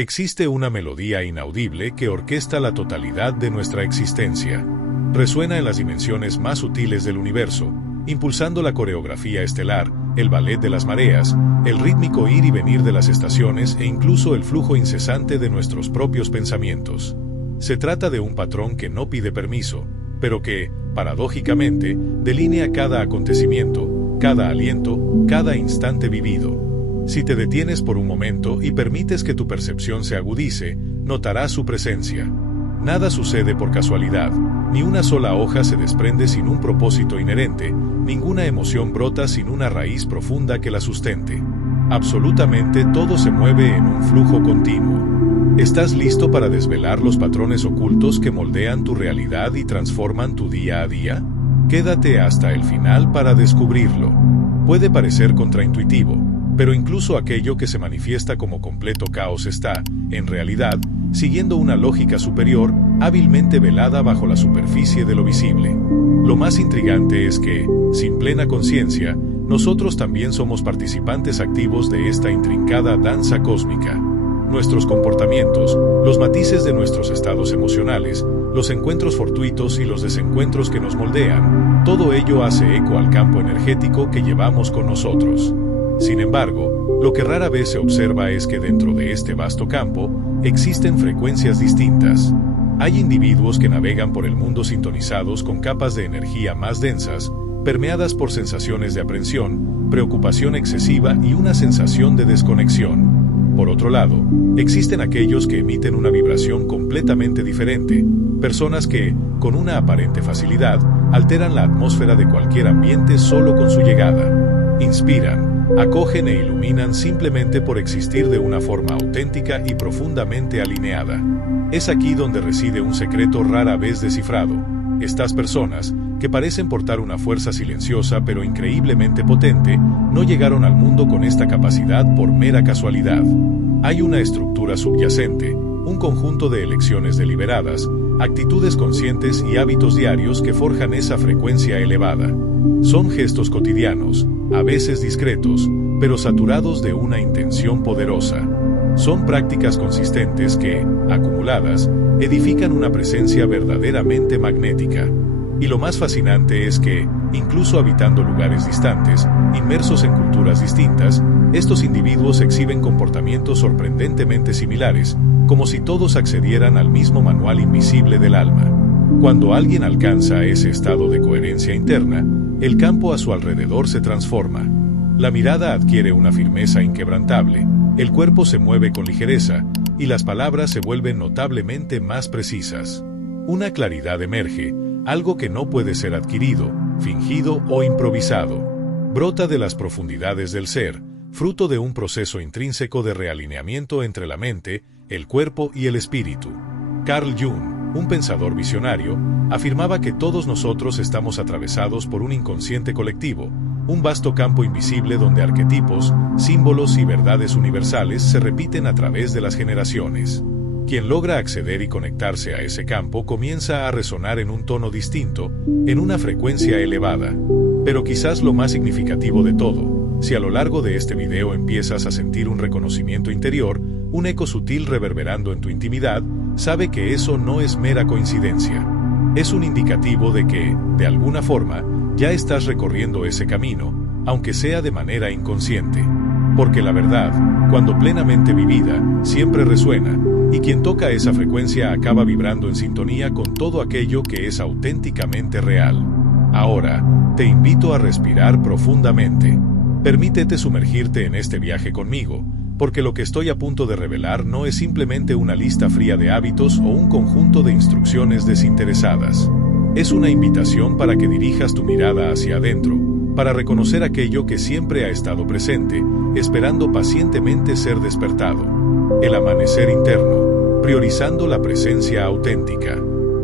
Existe una melodía inaudible que orquesta la totalidad de nuestra existencia. Resuena en las dimensiones más sutiles del universo, impulsando la coreografía estelar, el ballet de las mareas, el rítmico ir y venir de las estaciones e incluso el flujo incesante de nuestros propios pensamientos. Se trata de un patrón que no pide permiso, pero que, paradójicamente, delinea cada acontecimiento, cada aliento, cada instante vivido. Si te detienes por un momento y permites que tu percepción se agudice, notarás su presencia. Nada sucede por casualidad, ni una sola hoja se desprende sin un propósito inherente, ninguna emoción brota sin una raíz profunda que la sustente. Absolutamente todo se mueve en un flujo continuo. ¿Estás listo para desvelar los patrones ocultos que moldean tu realidad y transforman tu día a día? Quédate hasta el final para descubrirlo. Puede parecer contraintuitivo, pero incluso aquello que se manifiesta como completo caos está, en realidad, siguiendo una lógica superior, hábilmente velada bajo la superficie de lo visible. Lo más intrigante es que, sin plena conciencia, nosotros también somos participantes activos de esta intrincada danza cósmica. Nuestros comportamientos, los matices de nuestros estados emocionales, los encuentros fortuitos y los desencuentros que nos moldean, todo ello hace eco al campo energético que llevamos con nosotros. Sin embargo, lo que rara vez se observa es que dentro de este vasto campo, existen frecuencias distintas. Hay individuos que navegan por el mundo sintonizados con capas de energía más densas, permeadas por sensaciones de aprensión, preocupación excesiva y una sensación de desconexión. Por otro lado, existen aquellos que emiten una vibración completamente diferente, personas que, con una aparente facilidad, alteran la atmósfera de cualquier ambiente solo con su llegada. Inspiran, acogen e iluminan simplemente por existir de una forma auténtica y profundamente alineada. Es aquí donde reside un secreto rara vez descifrado. Estas personas, que parecen portar una fuerza silenciosa pero increíblemente potente, no llegaron al mundo con esta capacidad por mera casualidad. Hay una estructura subyacente, un conjunto de elecciones deliberadas, actitudes conscientes y hábitos diarios que forjan esa frecuencia elevada. Son gestos cotidianos, a veces discretos, pero saturados de una intención poderosa. Son prácticas consistentes que, acumuladas, edifican una presencia verdaderamente magnética. Y lo más fascinante es que, incluso habitando lugares distantes, inmersos en culturas distintas, estos individuos exhiben comportamientos sorprendentemente similares, como si todos accedieran al mismo manual invisible del alma. Cuando alguien alcanza ese estado de coherencia interna, el campo a su alrededor se transforma. La mirada adquiere una firmeza inquebrantable, el cuerpo se mueve con ligereza, y las palabras se vuelven notablemente más precisas. Una claridad emerge, algo que no puede ser adquirido, fingido o improvisado. Brota de las profundidades del ser, fruto de un proceso intrínseco de realineamiento entre la mente, el cuerpo y el espíritu. Carl Jung, un pensador visionario, afirmaba que todos nosotros estamos atravesados por un inconsciente colectivo, un vasto campo invisible donde arquetipos, símbolos y verdades universales se repiten a través de las generaciones. Quien logra acceder y conectarse a ese campo comienza a resonar en un tono distinto, en una frecuencia elevada. Pero quizás lo más significativo de todo, si a lo largo de este video empiezas a sentir un reconocimiento interior, un eco sutil reverberando en tu intimidad, sabe que eso no es mera coincidencia. Es un indicativo de que, de alguna forma, ya estás recorriendo ese camino, aunque sea de manera inconsciente. Porque la verdad, cuando plenamente vivida, siempre resuena, y quien toca esa frecuencia acaba vibrando en sintonía con todo aquello que es auténticamente real. Ahora, te invito a respirar profundamente. Permítete sumergirte en este viaje conmigo, porque lo que estoy a punto de revelar no es simplemente una lista fría de hábitos o un conjunto de instrucciones desinteresadas. Es una invitación para que dirijas tu mirada hacia adentro, para reconocer aquello que siempre ha estado presente, esperando pacientemente ser despertado. El amanecer interno, priorizando la presencia auténtica.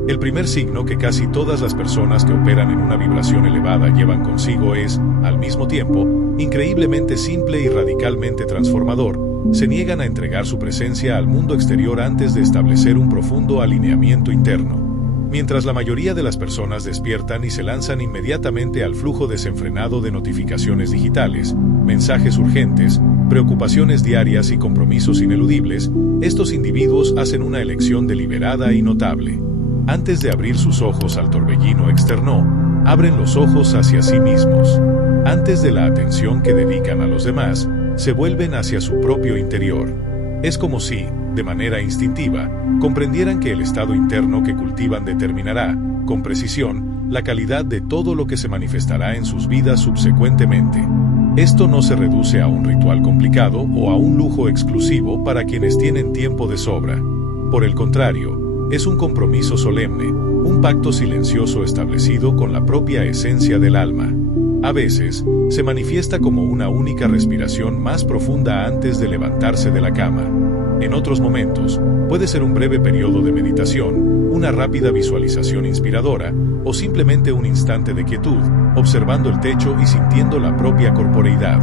El primer signo que casi todas las personas que operan en una vibración elevada llevan consigo es, al mismo tiempo, increíblemente simple y radicalmente transformador. Se niegan a entregar su presencia al mundo exterior antes de establecer un profundo alineamiento interno. Mientras la mayoría de las personas despiertan y se lanzan inmediatamente al flujo desenfrenado de notificaciones digitales, mensajes urgentes, preocupaciones diarias y compromisos ineludibles, estos individuos hacen una elección deliberada y notable. Antes de abrir sus ojos al torbellino externo, abren los ojos hacia sí mismos. Antes de la atención que dedican a los demás, se vuelven hacia su propio interior. Es como si, de manera instintiva, comprendieran que el estado interno que cultivan determinará, con precisión, la calidad de todo lo que se manifestará en sus vidas subsecuentemente. Esto no se reduce a un ritual complicado o a un lujo exclusivo para quienes tienen tiempo de sobra. Por el contrario, es un compromiso solemne, un pacto silencioso establecido con la propia esencia del alma. A veces, se manifiesta como una única respiración más profunda antes de levantarse de la cama. En otros momentos, puede ser un breve periodo de meditación, una rápida visualización inspiradora, o simplemente un instante de quietud, observando el techo y sintiendo la propia corporeidad.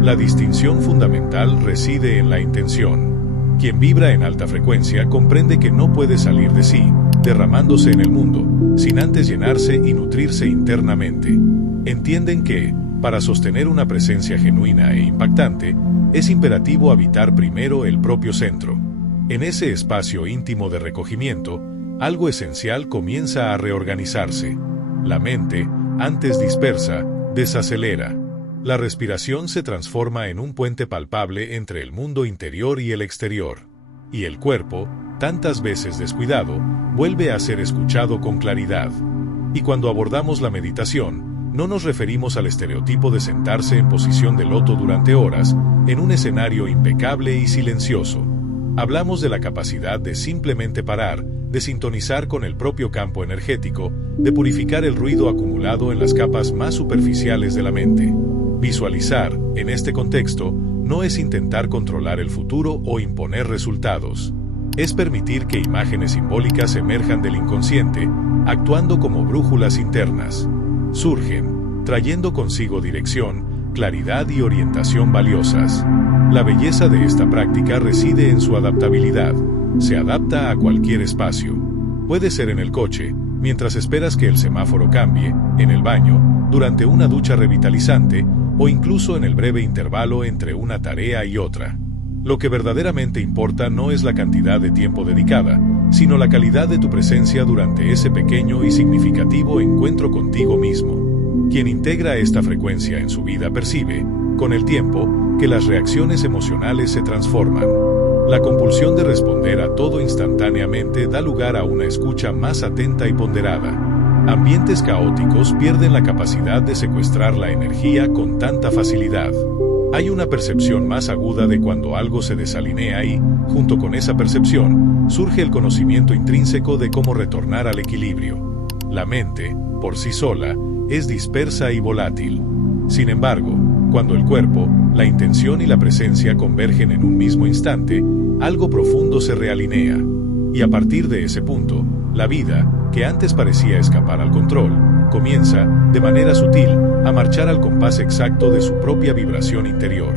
La distinción fundamental reside en la intención. Quien vibra en alta frecuencia comprende que no puede salir de sí, derramándose en el mundo, sin antes llenarse y nutrirse internamente. Entienden que, para sostener una presencia genuina e impactante, es imperativo habitar primero el propio centro. En ese espacio íntimo de recogimiento, algo esencial comienza a reorganizarse. La mente, antes dispersa, desacelera. La respiración se transforma en un puente palpable entre el mundo interior y el exterior. Y el cuerpo, tantas veces descuidado, vuelve a ser escuchado con claridad. Y cuando abordamos la meditación, no nos referimos al estereotipo de sentarse en posición de loto durante horas, en un escenario impecable y silencioso. Hablamos de la capacidad de simplemente parar, de sintonizar con el propio campo energético, de purificar el ruido acumulado en las capas más superficiales de la mente. Visualizar, en este contexto, no es intentar controlar el futuro o imponer resultados. Es permitir que imágenes simbólicas emerjan del inconsciente, actuando como brújulas internas. Surgen, trayendo consigo dirección, claridad y orientación valiosas. La belleza de esta práctica reside en su adaptabilidad. Se adapta a cualquier espacio. Puede ser en el coche, mientras esperas que el semáforo cambie, en el baño, durante una ducha revitalizante, o incluso en el breve intervalo entre una tarea y otra. Lo que verdaderamente importa no es la cantidad de tiempo dedicada, sino la calidad de tu presencia durante ese pequeño y significativo encuentro contigo mismo. Quien integra esta frecuencia en su vida percibe, con el tiempo, que las reacciones emocionales se transforman. La compulsión de responder a todo instantáneamente da lugar a una escucha más atenta y ponderada. Ambientes caóticos pierden la capacidad de secuestrar la energía con tanta facilidad. Hay una percepción más aguda de cuando algo se desalinea y, junto con esa percepción, surge el conocimiento intrínseco de cómo retornar al equilibrio. La mente, por sí sola, es dispersa y volátil. Sin embargo, cuando el cuerpo, la intención y la presencia convergen en un mismo instante, algo profundo se realinea. Y a partir de ese punto, la vida, que antes parecía escapar al control, comienza, de manera sutil, a marchar al compás exacto de su propia vibración interior.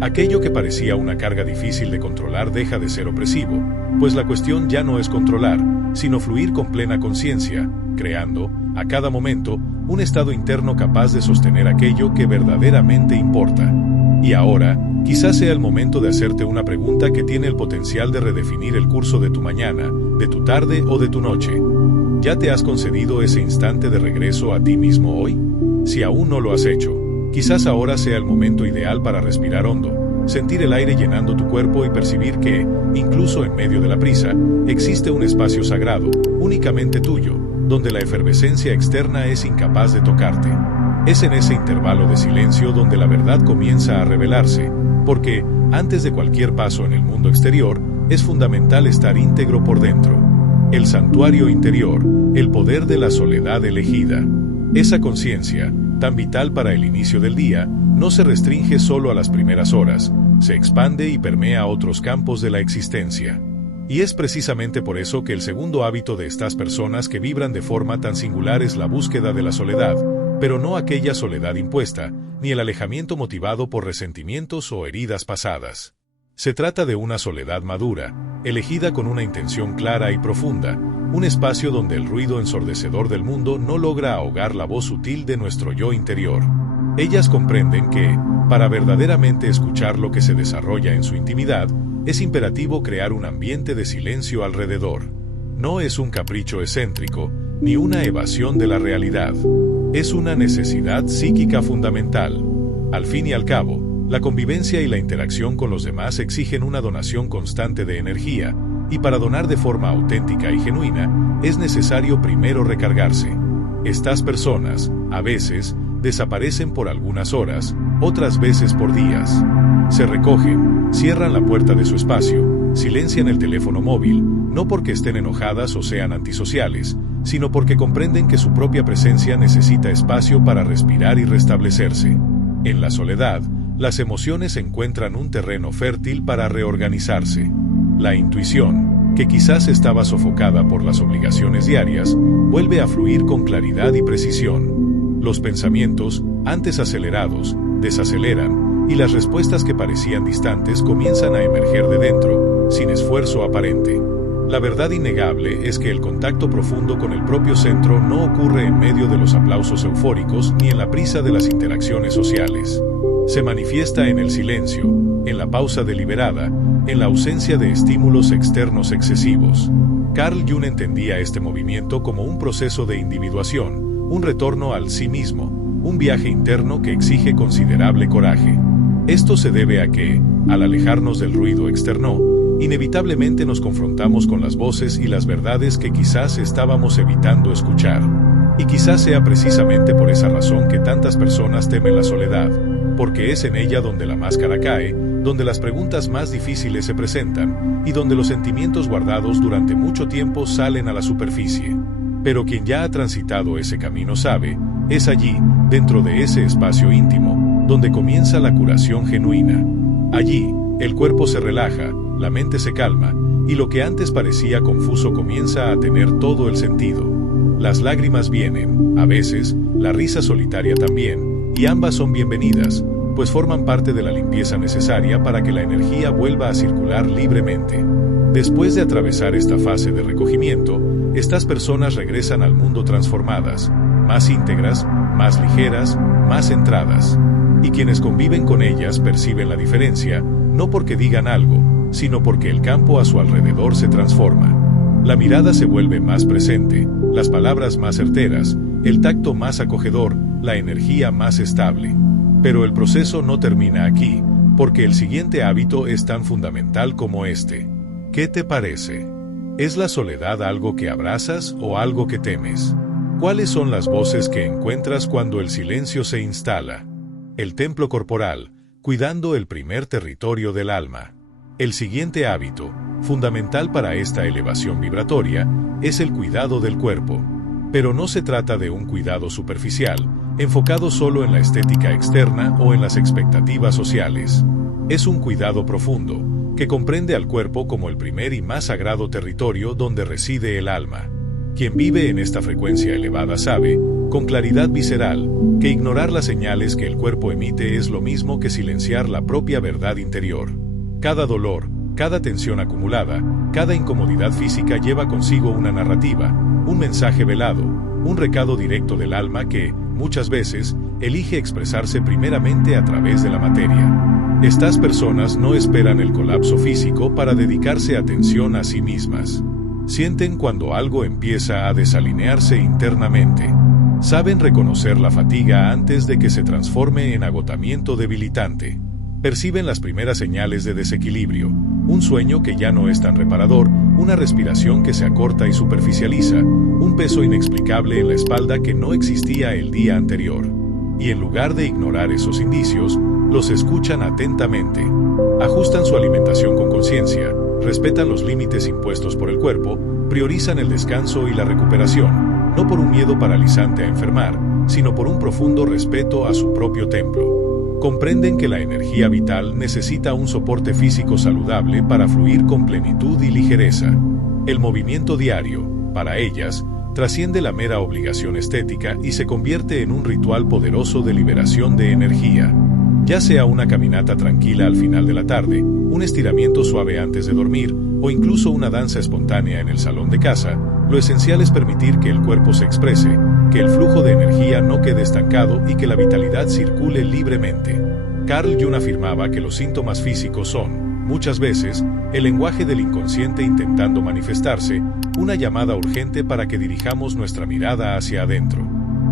Aquello que parecía una carga difícil de controlar deja de ser opresivo, pues la cuestión ya no es controlar, sino fluir con plena conciencia, creando, a cada momento, un estado interno capaz de sostener aquello que verdaderamente importa. Y ahora, quizás sea el momento de hacerte una pregunta que tiene el potencial de redefinir el curso de tu mañana, de tu tarde o de tu noche. ¿Ya te has concedido ese instante de regreso a ti mismo hoy? Si aún no lo has hecho, quizás ahora sea el momento ideal para respirar hondo, sentir el aire llenando tu cuerpo y percibir que, incluso en medio de la prisa, existe un espacio sagrado, únicamente tuyo, donde la efervescencia externa es incapaz de tocarte. Es en ese intervalo de silencio donde la verdad comienza a revelarse, porque, antes de cualquier paso en el mundo exterior, es fundamental estar íntegro por dentro. El santuario interior, el poder de la soledad elegida. Esa conciencia, tan vital para el inicio del día, no se restringe solo a las primeras horas, se expande y permea otros campos de la existencia. Y es precisamente por eso que el segundo hábito de estas personas que vibran de forma tan singular es la búsqueda de la soledad, pero no aquella soledad impuesta, ni el alejamiento motivado por resentimientos o heridas pasadas. Se trata de una soledad madura, elegida con una intención clara y profunda, un espacio donde el ruido ensordecedor del mundo no logra ahogar la voz sutil de nuestro yo interior. Ellas comprenden que, para verdaderamente escuchar lo que se desarrolla en su intimidad, es imperativo crear un ambiente de silencio alrededor. No es un capricho excéntrico, ni una evasión de la realidad. Es una necesidad psíquica fundamental. Al fin y al cabo, la convivencia y la interacción con los demás exigen una donación constante de energía, y para donar de forma auténtica y genuina, es necesario primero recargarse. Estas personas, a veces, desaparecen por algunas horas, otras veces por días. Se recogen, cierran la puerta de su espacio, silencian el teléfono móvil, no porque estén enojadas o sean antisociales, sino porque comprenden que su propia presencia necesita espacio para respirar y restablecerse. En la soledad, las emociones encuentran un terreno fértil para reorganizarse. La intuición, que quizás estaba sofocada por las obligaciones diarias, vuelve a fluir con claridad y precisión. Los pensamientos, antes acelerados, desaceleran, y las respuestas que parecían distantes comienzan a emerger de dentro, sin esfuerzo aparente. La verdad innegable es que el contacto profundo con el propio centro no ocurre en medio de los aplausos eufóricos ni en la prisa de las interacciones sociales. Se manifiesta en el silencio, en la pausa deliberada, en la ausencia de estímulos externos excesivos. Carl Jung entendía este movimiento como un proceso de individuación, un retorno al sí mismo, un viaje interno que exige considerable coraje. Esto se debe a que, al alejarnos del ruido externo, inevitablemente nos confrontamos con las voces y las verdades que quizás estábamos evitando escuchar. Y quizás sea precisamente por esa razón que tantas personas temen la soledad, porque es en ella donde la máscara cae, donde las preguntas más difíciles se presentan, y donde los sentimientos guardados durante mucho tiempo salen a la superficie. Pero quien ya ha transitado ese camino sabe, es allí, dentro de ese espacio íntimo, donde comienza la curación genuina. Allí, el cuerpo se relaja, la mente se calma, y lo que antes parecía confuso comienza a tener todo el sentido. Las lágrimas vienen, a veces, la risa solitaria también, y ambas son bienvenidas, pues forman parte de la limpieza necesaria para que la energía vuelva a circular libremente. Después de atravesar esta fase de recogimiento, estas personas regresan al mundo transformadas, más íntegras, más ligeras, más centradas. Y quienes conviven con ellas perciben la diferencia, no porque digan algo, sino porque el campo a su alrededor se transforma. La mirada se vuelve más presente, las palabras más certeras, el tacto más acogedor, la energía más estable. Pero el proceso no termina aquí, porque el siguiente hábito es tan fundamental como este. ¿Qué te parece? ¿Es la soledad algo que abrazas o algo que temes? ¿Cuáles son las voces que encuentras cuando el silencio se instala? El templo corporal, cuidando el primer territorio del alma. El siguiente hábito, fundamental para esta elevación vibratoria, es el cuidado del cuerpo. Pero no se trata de un cuidado superficial, enfocado solo en la estética externa o en las expectativas sociales. Es un cuidado profundo, que comprende al cuerpo como el primer y más sagrado territorio donde reside el alma. Quien vive en esta frecuencia elevada sabe, con claridad visceral, que ignorar las señales que el cuerpo emite es lo mismo que silenciar la propia verdad interior. Cada dolor, cada tensión acumulada, cada incomodidad física lleva consigo una narrativa, un mensaje velado, un recado directo del alma que, muchas veces, elige expresarse primeramente a través de la materia. Estas personas no esperan el colapso físico para dedicarse atención a sí mismas. Sienten cuando algo empieza a desalinearse internamente. Saben reconocer la fatiga antes de que se transforme en agotamiento debilitante. Perciben las primeras señales de desequilibrio, un sueño que ya no es tan reparador, una respiración que se acorta y superficializa, un peso inexplicable en la espalda que no existía el día anterior. Y en lugar de ignorar esos indicios, los escuchan atentamente. Ajustan su alimentación con conciencia, respetan los límites impuestos por el cuerpo, priorizan el descanso y la recuperación, no por un miedo paralizante a enfermar, sino por un profundo respeto a su propio templo. Comprenden que la energía vital necesita un soporte físico saludable para fluir con plenitud y ligereza. El movimiento diario, para ellas, trasciende la mera obligación estética y se convierte en un ritual poderoso de liberación de energía. Ya sea una caminata tranquila al final de la tarde, un estiramiento suave antes de dormir, o incluso una danza espontánea en el salón de casa, Lo esencial es permitir que el cuerpo se exprese, que el flujo de energía no quede estancado y que la vitalidad circule libremente. Carl Jung afirmaba que los síntomas físicos son, muchas veces, el lenguaje del inconsciente intentando manifestarse, una llamada urgente para que dirijamos nuestra mirada hacia adentro.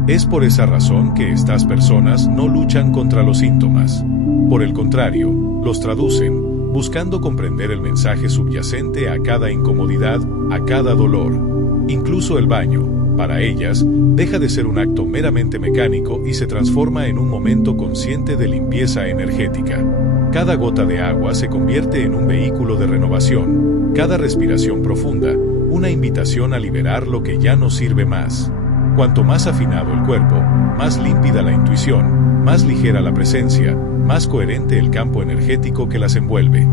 Es por esa razón que estas personas no luchan contra los síntomas. Por el contrario, los traducen, buscando comprender el mensaje subyacente a cada incomodidad, a cada dolor. Incluso el baño, para ellas, deja de ser un acto meramente mecánico y se transforma en un momento consciente de limpieza energética. Cada gota de agua se convierte en un vehículo de renovación, cada respiración profunda, una invitación a liberar lo que ya no sirve más. Cuanto más afinado el cuerpo, más límpida la intuición, más ligera la presencia, más coherente el campo energético que las envuelve.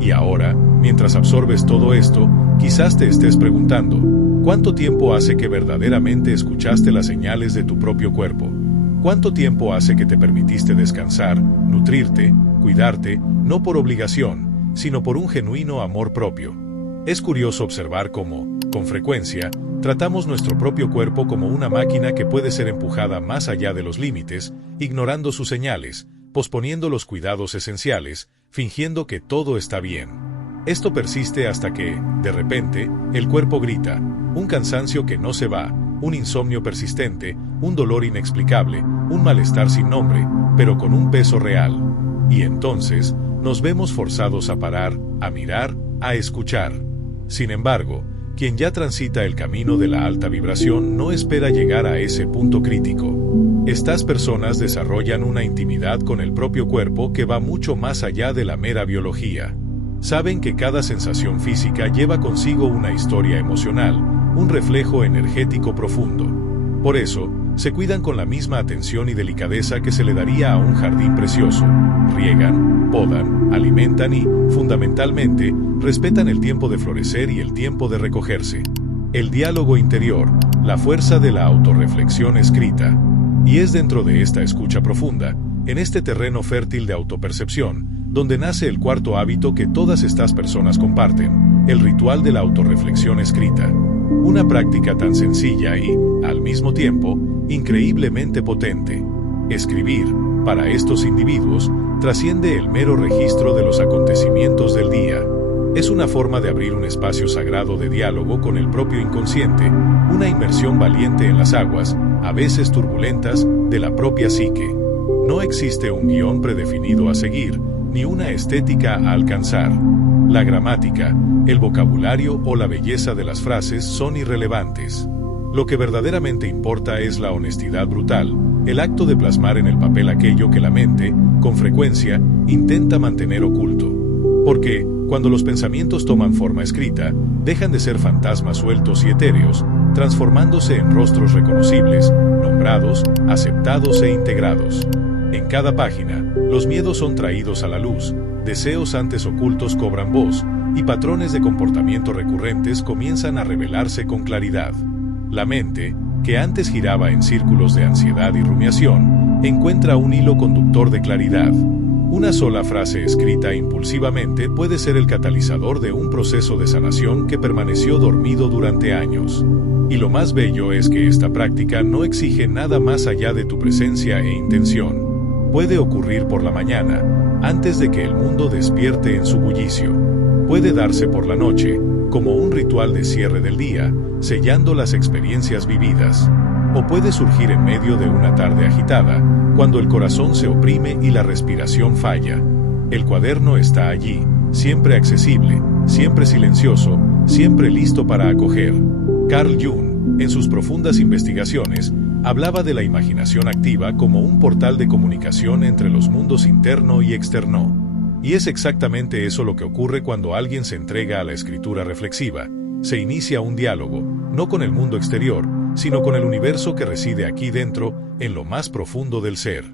Y ahora, mientras absorbes todo esto, quizás te estés preguntando, ¿cuánto tiempo hace que verdaderamente escuchaste las señales de tu propio cuerpo? ¿Cuánto tiempo hace que te permitiste descansar, nutrirte, cuidarte, no por obligación, sino por un genuino amor propio? Es curioso observar cómo, con frecuencia, tratamos nuestro propio cuerpo como una máquina que puede ser empujada más allá de los límites, ignorando sus señales, posponiendo los cuidados esenciales, fingiendo que todo está bien. Esto persiste hasta que, de repente, el cuerpo grita, un cansancio que no se va, un insomnio persistente, un dolor inexplicable, un malestar sin nombre, pero con un peso real. Y entonces, nos vemos forzados a parar, a mirar, a escuchar. Sin embargo, quien ya transita el camino de la alta vibración no espera llegar a ese punto crítico. Estas personas desarrollan una intimidad con el propio cuerpo que va mucho más allá de la mera biología. Saben que cada sensación física lleva consigo una historia emocional, un reflejo energético profundo. Por eso, se cuidan con la misma atención y delicadeza que se le daría a un jardín precioso. Riegan, podan, alimentan y, fundamentalmente, respetan el tiempo de florecer y el tiempo de recogerse. El diálogo interior, la fuerza de la autorreflexión escrita. Y es dentro de esta escucha profunda, en este terreno fértil de autopercepción, donde nace el cuarto hábito que todas estas personas comparten, el ritual de la autorreflexión escrita. Una práctica tan sencilla y, al mismo tiempo, increíblemente potente. Escribir, para estos individuos, trasciende el mero registro de los acontecimientos del día. Es una forma de abrir un espacio sagrado de diálogo con el propio inconsciente, una inmersión valiente en las aguas, a veces turbulentas, de la propia psique. No existe un guión predefinido a seguir, ni una estética a alcanzar. La gramática, el vocabulario o la belleza de las frases son irrelevantes. Lo que verdaderamente importa es la honestidad brutal, el acto de plasmar en el papel aquello que la mente, con frecuencia, intenta mantener oculto. Porque, cuando los pensamientos toman forma escrita, dejan de ser fantasmas sueltos y etéreos, transformándose en rostros reconocibles, nombrados, aceptados e integrados. En cada página, los miedos son traídos a la luz, deseos antes ocultos cobran voz, y patrones de comportamiento recurrentes comienzan a revelarse con claridad. La mente, que antes giraba en círculos de ansiedad y rumiación, encuentra un hilo conductor de claridad. Una sola frase escrita impulsivamente puede ser el catalizador de un proceso de sanación que permaneció dormido durante años. Y lo más bello es que esta práctica no exige nada más allá de tu presencia e intención. Puede ocurrir por la mañana, antes de que el mundo despierte en su bullicio. Puede darse por la noche, como un ritual de cierre del día, sellando las experiencias vividas. O puede surgir en medio de una tarde agitada, cuando el corazón se oprime y la respiración falla. El cuaderno está allí, siempre accesible, siempre silencioso, siempre listo para acoger. Carl Jung, en sus profundas investigaciones, hablaba de la imaginación activa como un portal de comunicación entre los mundos interno y externo. Y es exactamente eso lo que ocurre cuando alguien se entrega a la escritura reflexiva. Se inicia un diálogo, no con el mundo exterior, sino con el universo que reside aquí dentro, en lo más profundo del ser.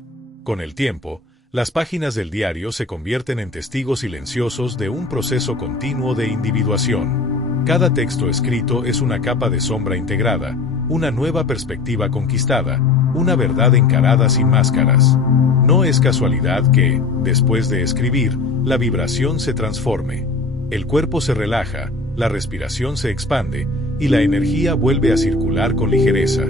Con el tiempo, las páginas del diario se convierten en testigos silenciosos de un proceso continuo de individuación. Cada texto escrito es una capa de sombra integrada, una nueva perspectiva conquistada, una verdad encarada sin máscaras. No es casualidad que, después de escribir, la vibración se transforme. El cuerpo se relaja, la respiración se expande y la energía vuelve a circular con ligereza.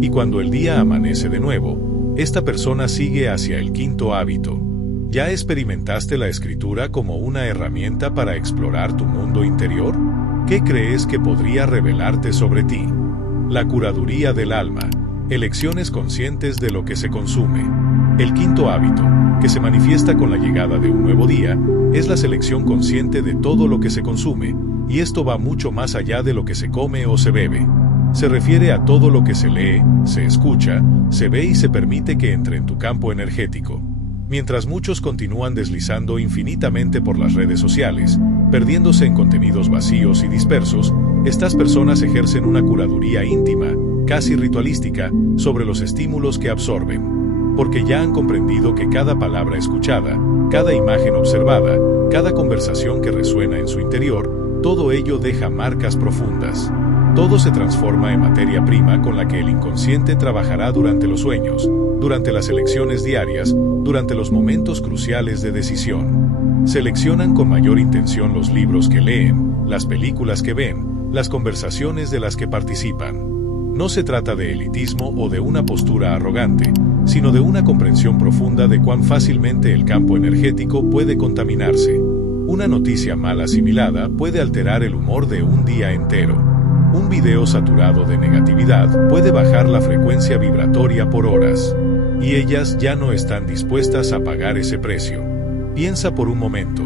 Y cuando el día amanece de nuevo, esta persona sigue hacia el quinto hábito. ¿Ya experimentaste la escritura como una herramienta para explorar tu mundo interior? ¿Qué crees que podría revelarte sobre ti? La curaduría del alma. Elecciones conscientes de lo que se consume. El quinto hábito, que se manifiesta con la llegada de un nuevo día, es la selección consciente de todo lo que se consume, y esto va mucho más allá de lo que se come o se bebe. Se refiere a todo lo que se lee, se escucha, se ve y se permite que entre en tu campo energético. Mientras muchos continúan deslizando infinitamente por las redes sociales, perdiéndose en contenidos vacíos y dispersos, estas personas ejercen una curaduría íntima, casi ritualística, sobre los estímulos que absorben. Porque ya han comprendido que cada palabra escuchada, cada imagen observada, cada conversación que resuena en su interior, todo ello deja marcas profundas. Todo se transforma en materia prima con la que el inconsciente trabajará durante los sueños, durante las elecciones diarias, durante los momentos cruciales de decisión. Seleccionan con mayor intención los libros que leen, las películas que ven, las conversaciones de las que participan. No se trata de elitismo o de una postura arrogante, sino de una comprensión profunda de cuán fácilmente el campo energético puede contaminarse. Una noticia mal asimilada puede alterar el humor de un día entero. Un video saturado de negatividad puede bajar la frecuencia vibratoria por horas. Y ellas ya no están dispuestas a pagar ese precio. Piensa por un momento.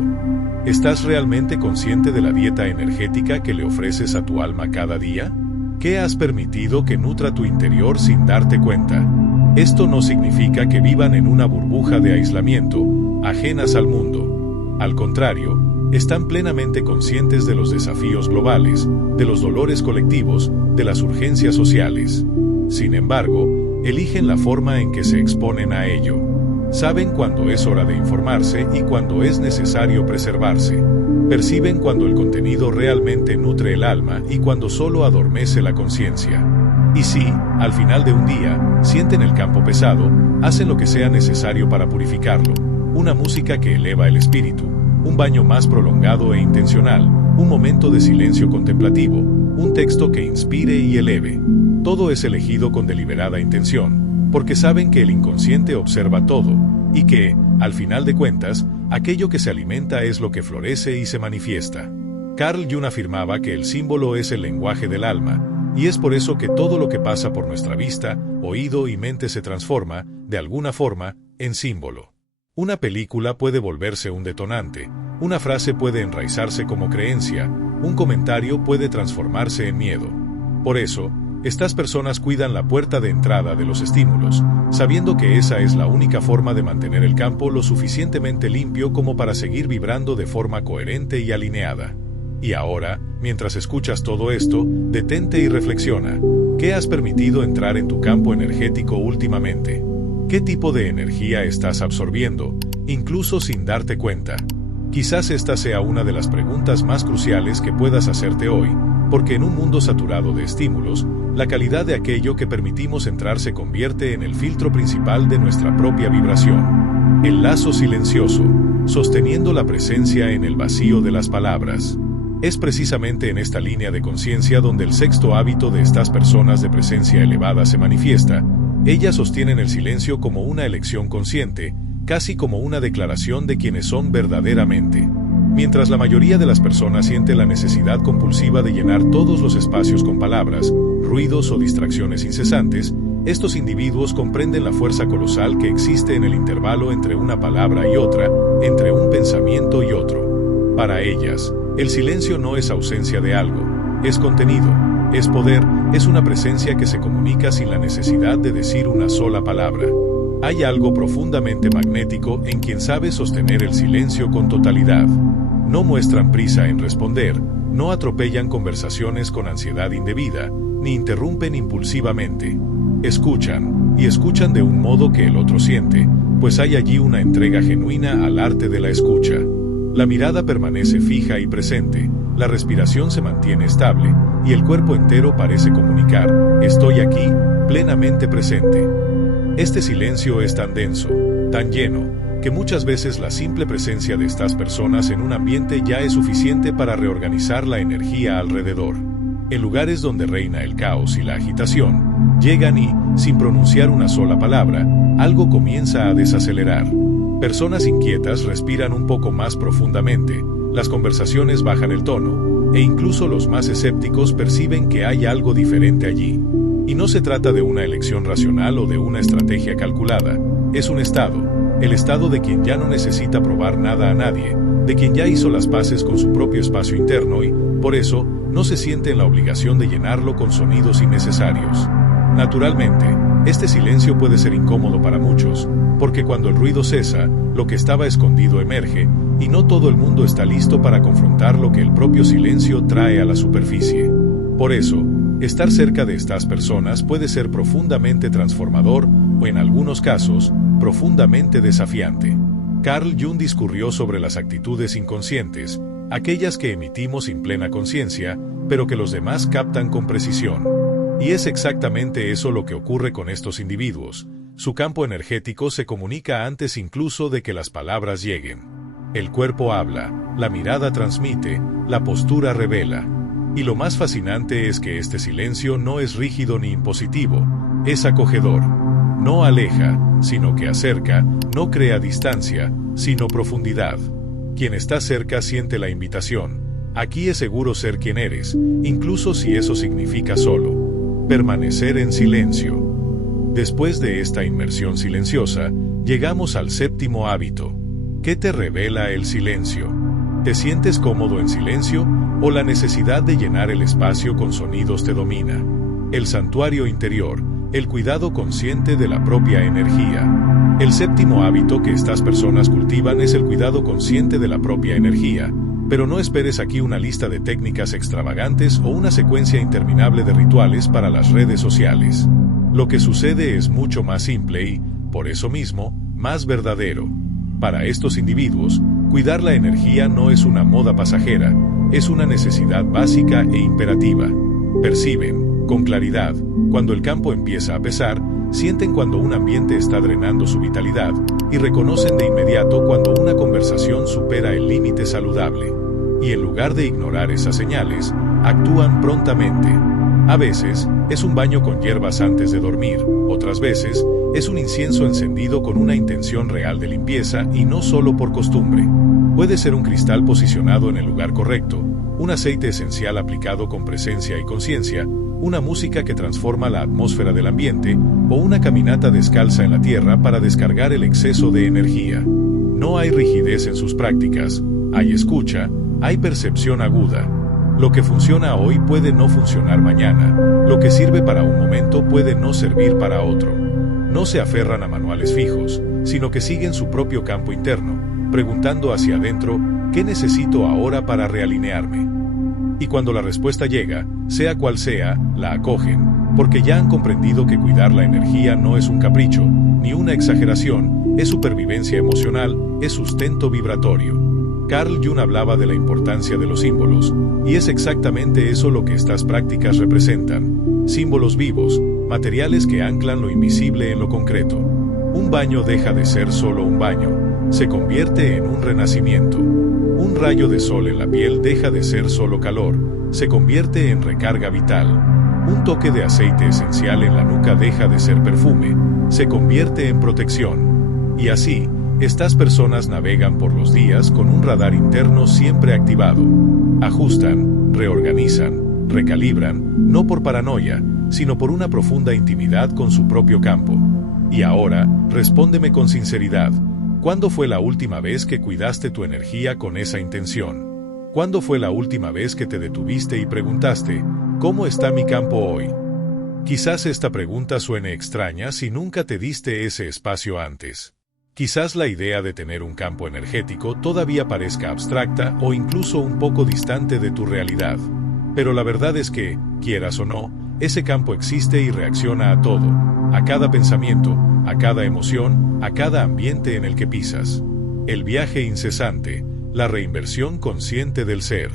¿Estás realmente consciente de la dieta energética que le ofreces a tu alma cada día? ¿Qué has permitido que nutra tu interior sin darte cuenta? Esto no significa que vivan en una burbuja de aislamiento, ajenas al mundo. Al contrario, están plenamente conscientes de los desafíos globales, de los dolores colectivos, de las urgencias sociales. Sin embargo, eligen la forma en que se exponen a ello. Saben cuándo es hora de informarse y cuándo es necesario preservarse. Perciben cuando el contenido realmente nutre el alma y cuando solo adormece la conciencia. Y si, al final de un día, sienten el campo pesado, hacen lo que sea necesario para purificarlo. Una música que eleva el espíritu, un baño más prolongado e intencional, un momento de silencio contemplativo, un texto que inspire y eleve. Todo es elegido con deliberada intención, porque saben que el inconsciente observa todo, y que, al final de cuentas, aquello que se alimenta es lo que florece y se manifiesta. Carl Jung afirmaba que el símbolo es el lenguaje del alma, y es por eso que todo lo que pasa por nuestra vista, oído y mente se transforma, de alguna forma, en símbolo. Una película puede volverse un detonante, una frase puede enraizarse como creencia, un comentario puede transformarse en miedo. Por eso, estas personas cuidan la puerta de entrada de los estímulos, sabiendo que esa es la única forma de mantener el campo lo suficientemente limpio como para seguir vibrando de forma coherente y alineada. Y ahora, mientras escuchas todo esto, detente y reflexiona. ¿Qué has permitido entrar en tu campo energético últimamente? ¿Qué tipo de energía estás absorbiendo, incluso sin darte cuenta? Quizás esta sea una de las preguntas más cruciales que puedas hacerte hoy, porque en un mundo saturado de estímulos, la calidad de aquello que permitimos entrar se convierte en el filtro principal de nuestra propia vibración. El lazo silencioso, sosteniendo la presencia en el vacío de las palabras. Es precisamente en esta línea de conciencia donde el sexto hábito de estas personas de presencia elevada se manifiesta. Ellas sostienen el silencio como una elección consciente, casi como una declaración de quienes son verdaderamente. Mientras la mayoría de las personas siente la necesidad compulsiva de llenar todos los espacios con palabras, ruidos o distracciones incesantes, estos individuos comprenden la fuerza colosal que existe en el intervalo entre una palabra y otra, entre un pensamiento y otro. Para ellas, el silencio no es ausencia de algo, es contenido, es poder, es una presencia que se comunica sin la necesidad de decir una sola palabra. Hay algo profundamente magnético en quien sabe sostener el silencio con totalidad. No muestran prisa en responder, no atropellan conversaciones con ansiedad indebida, ni interrumpen impulsivamente. Escuchan, y escuchan de un modo que el otro siente, pues hay allí una entrega genuina al arte de la escucha. La mirada permanece fija y presente, la respiración se mantiene estable, y el cuerpo entero parece comunicar, estoy aquí, plenamente presente. Este silencio es tan denso, tan lleno, que muchas veces la simple presencia de estas personas en un ambiente ya es suficiente para reorganizar la energía alrededor. En lugares donde reina el caos y la agitación, llegan y, sin pronunciar una sola palabra, algo comienza a desacelerar. Personas inquietas respiran un poco más profundamente, las conversaciones bajan el tono, e incluso los más escépticos perciben que hay algo diferente allí. Y no se trata de una elección racional o de una estrategia calculada, es un estado, el estado de quien ya no necesita probar nada a nadie, de quien ya hizo las paces con su propio espacio interno y, por eso, no se siente en la obligación de llenarlo con sonidos innecesarios. Naturalmente, este silencio puede ser incómodo para muchos, porque cuando el ruido cesa, lo que estaba escondido emerge, y no todo el mundo está listo para confrontar lo que el propio silencio trae a la superficie. Por eso, estar cerca de estas personas puede ser profundamente transformador, o en algunos casos, profundamente desafiante. Carl Jung discurrió sobre las actitudes inconscientes, aquellas que emitimos sin plena conciencia, pero que los demás captan con precisión. Y es exactamente eso lo que ocurre con estos individuos. Su campo energético se comunica antes incluso de que las palabras lleguen. El cuerpo habla, la mirada transmite, la postura revela. Y lo más fascinante es que este silencio no es rígido ni impositivo, es acogedor. No aleja, sino que acerca, no crea distancia, sino profundidad. Quien está cerca siente la invitación. Aquí es seguro ser quien eres, incluso si eso significa solo permanecer en silencio. Después de esta inmersión silenciosa, llegamos al séptimo hábito. ¿Qué te revela el silencio? ¿Te sientes cómodo en silencio o la necesidad de llenar el espacio con sonidos te domina? El santuario interior, el cuidado consciente de la propia energía. El séptimo hábito que estas personas cultivan es el cuidado consciente de la propia energía, pero no esperes aquí una lista de técnicas extravagantes o una secuencia interminable de rituales para las redes sociales. Lo que sucede es mucho más simple y, por eso mismo, más verdadero. Para estos individuos, cuidar la energía no es una moda pasajera, es una necesidad básica e imperativa. Perciben, con claridad, cuando el campo empieza a pesar, sienten cuando un ambiente está drenando su vitalidad, y reconocen de inmediato cuando una conversación supera el límite saludable. Y en lugar de ignorar esas señales, actúan prontamente. A veces, es un baño con hierbas antes de dormir, otras veces, es un incienso encendido con una intención real de limpieza y no solo por costumbre. Puede ser un cristal posicionado en el lugar correcto, un aceite esencial aplicado con presencia y conciencia, una música que transforma la atmósfera del ambiente, o una caminata descalza en la tierra para descargar el exceso de energía. No hay rigidez en sus prácticas, hay escucha, hay percepción aguda. Lo que funciona hoy puede no funcionar mañana, lo que sirve para un momento puede no servir para otro. No se aferran a manuales fijos, sino que siguen su propio campo interno, preguntando hacia adentro, ¿qué necesito ahora para realinearme? Y cuando la respuesta llega, sea cual sea, la acogen, porque ya han comprendido que cuidar la energía no es un capricho, ni una exageración, es supervivencia emocional, es sustento vibratorio. Carl Jung hablaba de la importancia de los símbolos, y es exactamente eso lo que estas prácticas representan. Símbolos vivos, materiales que anclan lo invisible en lo concreto. Un baño deja de ser solo un baño, se convierte en un renacimiento. Un rayo de sol en la piel deja de ser solo calor, se convierte en recarga vital. Un toque de aceite esencial en la nuca deja de ser perfume, se convierte en protección. Y así, estas personas navegan por los días con un radar interno siempre activado. Ajustan, reorganizan, recalibran, no por paranoia, sino por una profunda intimidad con su propio campo. Y ahora, respóndeme con sinceridad. ¿Cuándo fue la última vez que cuidaste tu energía con esa intención? ¿Cuándo fue la última vez que te detuviste y preguntaste, ¿cómo está mi campo hoy? Quizás esta pregunta suene extraña si nunca te diste ese espacio antes. Quizás la idea de tener un campo energético todavía parezca abstracta o incluso un poco distante de tu realidad. Pero la verdad es que, quieras o no, ese campo existe y reacciona a todo, a cada pensamiento, a cada emoción, a cada ambiente en el que pisas. El viaje incesante, la reinversión consciente del ser.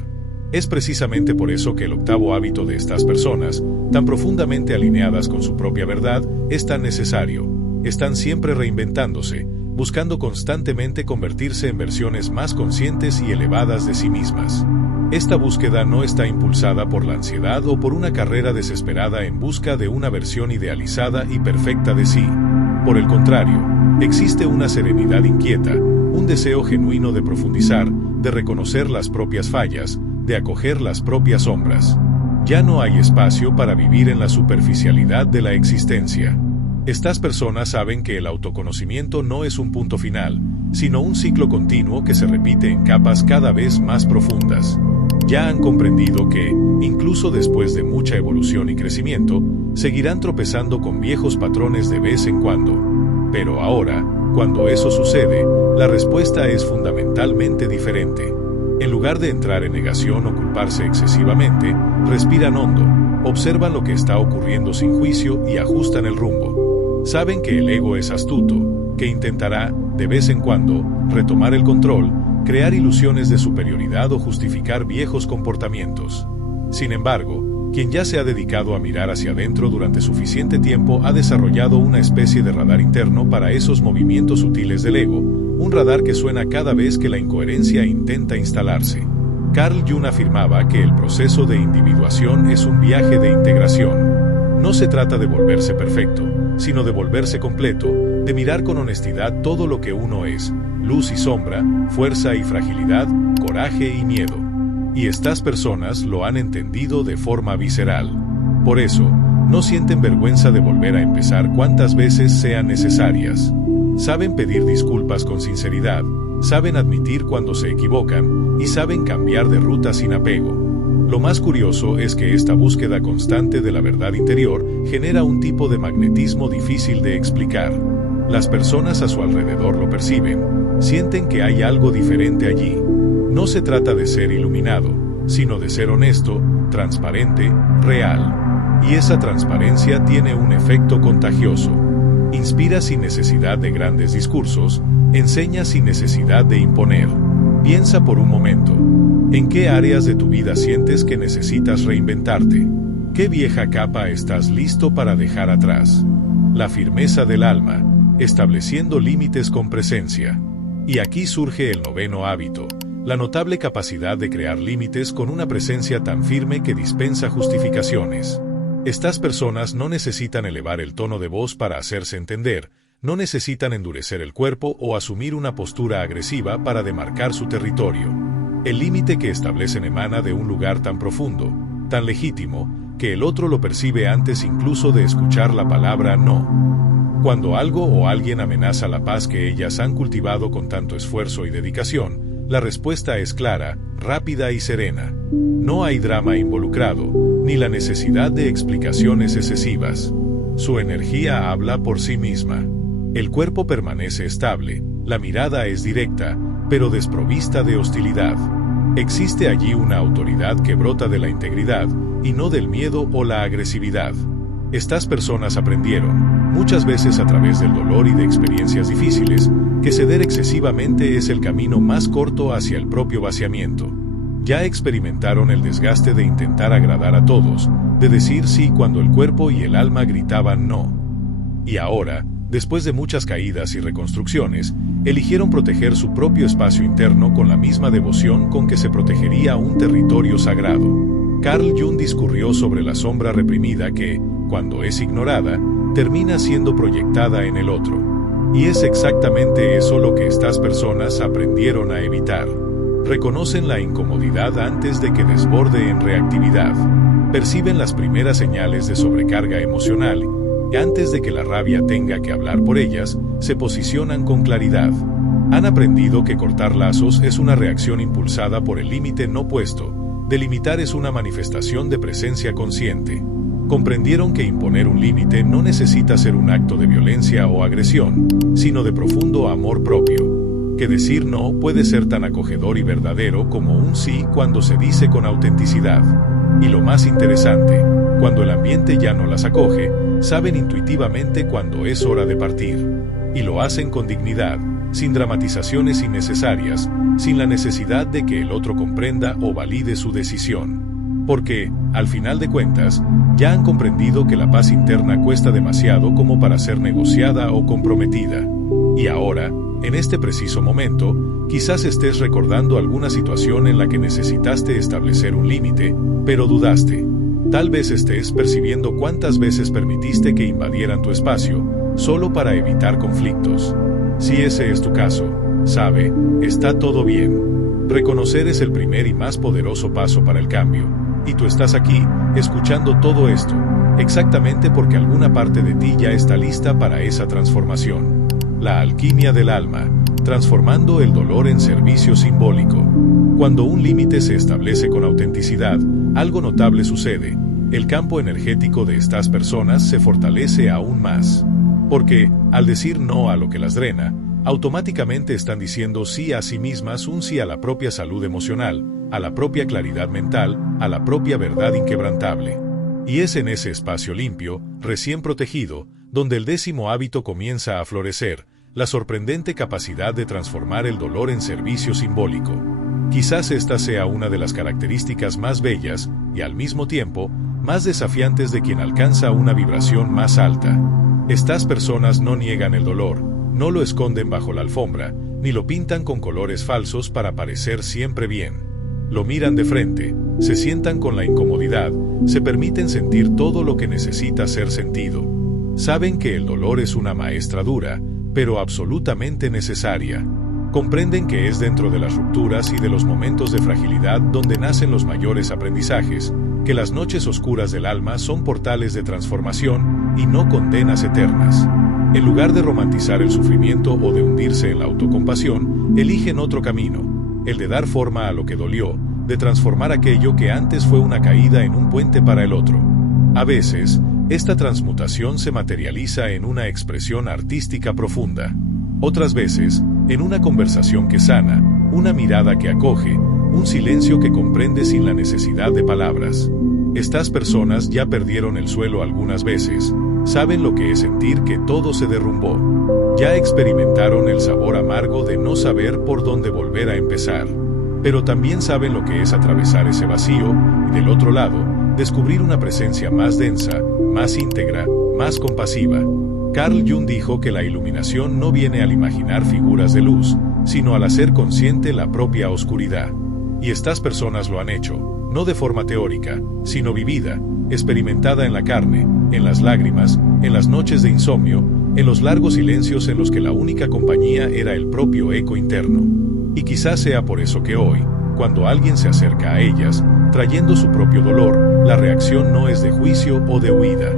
Es precisamente por eso que el octavo hábito de estas personas, tan profundamente alineadas con su propia verdad, es tan necesario. Están siempre reinventándose, buscando constantemente convertirse en versiones más conscientes y elevadas de sí mismas. Esta búsqueda no está impulsada por la ansiedad o por una carrera desesperada en busca de una versión idealizada y perfecta de sí. Por el contrario, existe una serenidad inquieta, un deseo genuino de profundizar, de reconocer las propias fallas, de acoger las propias sombras. Ya no hay espacio para vivir en la superficialidad de la existencia. Estas personas saben que el autoconocimiento no es un punto final, sino un ciclo continuo que se repite en capas cada vez más profundas. Ya han comprendido que, incluso después de mucha evolución y crecimiento, seguirán tropezando con viejos patrones de vez en cuando. Pero ahora, cuando eso sucede, la respuesta es fundamentalmente diferente. En lugar de entrar en negación o culparse excesivamente, respiran hondo, observan lo que está ocurriendo sin juicio y ajustan el rumbo. Saben que el ego es astuto, que intentará, de vez en cuando, retomar el control, crear ilusiones de superioridad o justificar viejos comportamientos. Sin embargo, quien ya se ha dedicado a mirar hacia adentro durante suficiente tiempo ha desarrollado una especie de radar interno para esos movimientos sutiles del ego, un radar que suena cada vez que la incoherencia intenta instalarse. Carl Jung afirmaba que el proceso de individuación es un viaje de integración. No se trata de volverse perfecto, sino de volverse completo, de mirar con honestidad todo lo que uno es, luz y sombra, fuerza y fragilidad, coraje y miedo. Y estas personas lo han entendido de forma visceral. Por eso, no sienten vergüenza de volver a empezar cuantas veces sean necesarias. Saben pedir disculpas con sinceridad, saben admitir cuando se equivocan y saben cambiar de ruta sin apego. Lo más curioso es que esta búsqueda constante de la verdad interior genera un tipo de magnetismo difícil de explicar. Las personas a su alrededor lo perciben, sienten que hay algo diferente allí. No se trata de ser iluminado, sino de ser honesto, transparente, real. Y esa transparencia tiene un efecto contagioso. Inspira sin necesidad de grandes discursos, enseña sin necesidad de imponer. Piensa por un momento. ¿En qué áreas de tu vida sientes que necesitas reinventarte? ¿Qué vieja capa estás listo para dejar atrás? La firmeza del alma, estableciendo límites con presencia. Y aquí surge el noveno hábito, la notable capacidad de crear límites con una presencia tan firme que dispensa justificaciones. Estas personas no necesitan elevar el tono de voz para hacerse entender, no necesitan endurecer el cuerpo o asumir una postura agresiva para demarcar su territorio. El límite que establecen emana de un lugar tan profundo, tan legítimo, que el otro lo percibe antes incluso de escuchar la palabra no. Cuando algo o alguien amenaza la paz que ellas han cultivado con tanto esfuerzo y dedicación, la respuesta es clara, rápida y serena. No hay drama involucrado, ni la necesidad de explicaciones excesivas. Su energía habla por sí misma. El cuerpo permanece estable, la mirada es directa, pero desprovista de hostilidad. Existe allí una autoridad que brota de la integridad, y no del miedo o la agresividad. Estas personas aprendieron, muchas veces a través del dolor y de experiencias difíciles, que ceder excesivamente es el camino más corto hacia el propio vaciamiento. Ya experimentaron el desgaste de intentar agradar a todos, de decir sí cuando el cuerpo y el alma gritaban no. Y ahora, después de muchas caídas y reconstrucciones, eligieron proteger su propio espacio interno con la misma devoción con que se protegería un territorio sagrado. Carl Jung discurrió sobre la sombra reprimida que, cuando es ignorada, termina siendo proyectada en el otro. Y es exactamente eso lo que estas personas aprendieron a evitar. Reconocen la incomodidad antes de que desborde en reactividad. Perciben las primeras señales de sobrecarga emocional y antes de que la rabia tenga que hablar por ellas, se posicionan con claridad. Han aprendido que cortar lazos es una reacción impulsada por el límite no puesto. Delimitar es una manifestación de presencia consciente. Comprendieron que imponer un límite no necesita ser un acto de violencia o agresión, sino de profundo amor propio. Que decir no puede ser tan acogedor y verdadero como un sí cuando se dice con autenticidad. Y lo más interesante, cuando el ambiente ya no las acoge, saben intuitivamente cuando es hora de partir. Y lo hacen con dignidad, sin dramatizaciones innecesarias, sin la necesidad de que el otro comprenda o valide su decisión. Porque, al final de cuentas, ya han comprendido que la paz interna cuesta demasiado como para ser negociada o comprometida. Y ahora, En este preciso momento, quizás estés recordando alguna situación en la que necesitaste establecer un límite, pero dudaste. Tal vez estés percibiendo cuántas veces permitiste que invadieran tu espacio, solo para evitar conflictos. Si ese es tu caso, sabe, está todo bien. Reconocer es el primer y más poderoso paso para el cambio. Y tú estás aquí, escuchando todo esto, exactamente porque alguna parte de ti ya está lista para esa transformación. La alquimia del alma, transformando el dolor en servicio simbólico. Cuando un límite se establece con autenticidad, algo notable sucede. El campo energético de estas personas se fortalece aún más. Porque, al decir no a lo que las drena, automáticamente están diciendo sí a sí mismas, un sí a la propia salud emocional, a la propia claridad mental, a la propia verdad inquebrantable. Y es en ese espacio limpio, recién protegido, donde el 10º hábito comienza a florecer, la sorprendente capacidad de transformar el dolor en servicio simbólico. Quizás esta sea una de las características más bellas, y al mismo tiempo, más desafiantes de quien alcanza una vibración más alta. Estas personas no niegan el dolor, no lo esconden bajo la alfombra, ni lo pintan con colores falsos para parecer siempre bien. Lo miran de frente, se sientan con la incomodidad, se permiten sentir todo lo que necesita ser sentido. Saben que el dolor es una maestra dura, pero absolutamente necesaria. Comprenden que es dentro de las rupturas y de los momentos de fragilidad donde nacen los mayores aprendizajes, que las noches oscuras del alma son portales de transformación y no condenas eternas. En lugar de romantizar el sufrimiento o de hundirse en la autocompasión, eligen otro camino, el de dar forma a lo que dolió, de transformar aquello que antes fue una caída en un puente para el otro. A veces, esta transmutación se materializa en una expresión artística profunda. Otras veces, en una conversación que sana, una mirada que acoge, un silencio que comprende sin la necesidad de palabras. Estas personas ya perdieron el suelo algunas veces, saben lo que es sentir que todo se derrumbó. Ya experimentaron el sabor amargo de no saber por dónde volver a empezar. Pero también saben lo que es atravesar ese vacío y del otro lado, descubrir una presencia más densa, más íntegra, más compasiva. Carl Jung dijo que la iluminación no viene al imaginar figuras de luz, sino al hacer consciente la propia oscuridad. Y estas personas lo han hecho, no de forma teórica, sino vivida, experimentada en la carne, en las lágrimas, en las noches de insomnio, en los largos silencios en los que la única compañía era el propio eco interno. Y quizás sea por eso que hoy, cuando alguien se acerca a ellas, trayendo su propio dolor, la reacción no es de juicio o de huida.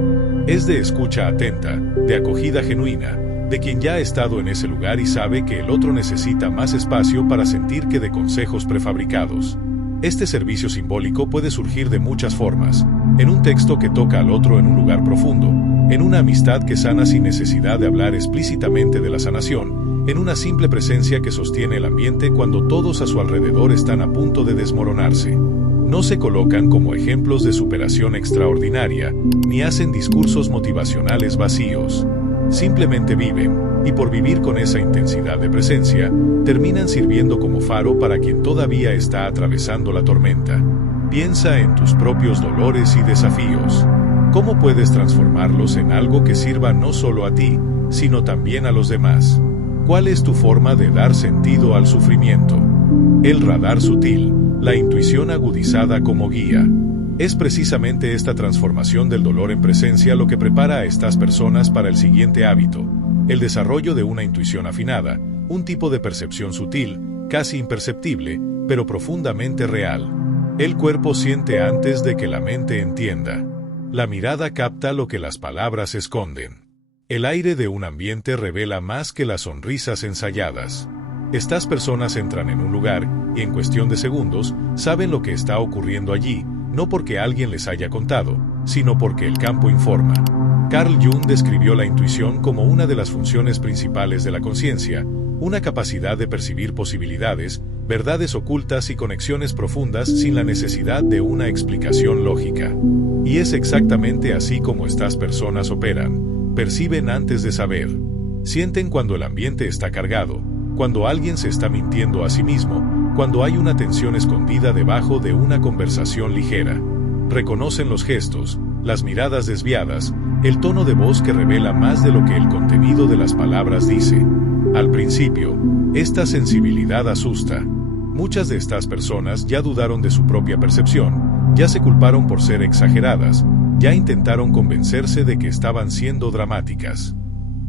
Es de escucha atenta, de acogida genuina, de quien ya ha estado en ese lugar y sabe que el otro necesita más espacio para sentir que de consejos prefabricados. Este servicio simbólico puede surgir de muchas formas, en un texto que toca al otro en un lugar profundo, en una amistad que sana sin necesidad de hablar explícitamente de la sanación, en una simple presencia que sostiene el ambiente cuando todos a su alrededor están a punto de desmoronarse. No se colocan como ejemplos de superación extraordinaria, ni hacen discursos motivacionales vacíos. Simplemente viven, y por vivir con esa intensidad de presencia, terminan sirviendo como faro para quien todavía está atravesando la tormenta. Piensa en tus propios dolores y desafíos. ¿Cómo puedes transformarlos en algo que sirva no solo a ti, sino también a los demás? ¿Cuál es tu forma de dar sentido al sufrimiento? El radar sutil, la intuición agudizada como guía. Es precisamente esta transformación del dolor en presencia lo que prepara a estas personas para el siguiente hábito, el desarrollo de una intuición afinada, un tipo de percepción sutil, casi imperceptible, pero profundamente real. El cuerpo siente antes de que la mente entienda. La mirada capta lo que las palabras esconden. El aire de un ambiente revela más que las sonrisas ensayadas. Estas personas entran en un lugar y en cuestión de segundos saben lo que está ocurriendo allí, no porque alguien les haya contado, sino porque el campo informa. Carl Jung describió la intuición como una de las funciones principales de la conciencia, una capacidad de percibir posibilidades, verdades ocultas y conexiones profundas sin la necesidad de una explicación lógica. Y es exactamente así como estas personas operan, perciben antes de saber. Sienten cuando el ambiente está cargado, cuando alguien se está mintiendo a sí mismo, cuando hay una tensión escondida debajo de una conversación ligera. Reconocen los gestos, las miradas desviadas, el tono de voz que revela más de lo que el contenido de las palabras dice. Al principio, esta sensibilidad asusta. Muchas de estas personas ya dudaron de su propia percepción, ya se culparon por ser exageradas, ya intentaron convencerse de que estaban siendo dramáticas.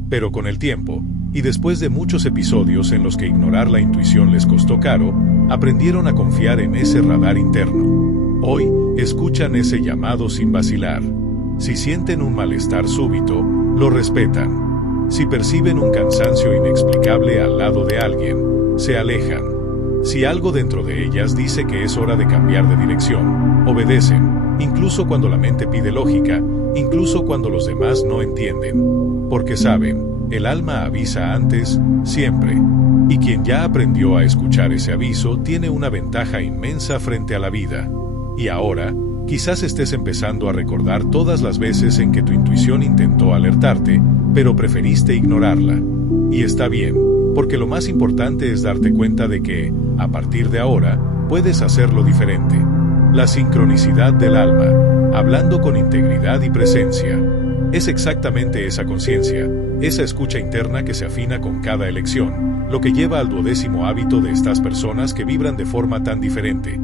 Pero con el tiempo, y después de muchos episodios en los que ignorar la intuición les costó caro, aprendieron a confiar en ese radar interno. Hoy, escuchan ese llamado sin vacilar. Si sienten un malestar súbito, lo respetan. Si perciben un cansancio inexplicable al lado de alguien, se alejan. Si algo dentro de ellas dice que es hora de cambiar de dirección, obedecen, incluso cuando la mente pide lógica, incluso cuando los demás no entienden. Porque saben, el alma avisa antes, siempre. Y quien ya aprendió a escuchar ese aviso tiene una ventaja inmensa frente a la vida. Y ahora, quizás estés empezando a recordar todas las veces en que tu intuición intentó alertarte, pero preferiste ignorarla. Y está bien, porque lo más importante es darte cuenta de que, a partir de ahora, puedes hacerlo diferente. La sincronicidad del alma, hablando con integridad y presencia. Es exactamente esa conciencia, esa escucha interna que se afina con cada elección, lo que lleva al 12º hábito de estas personas que vibran de forma tan diferente.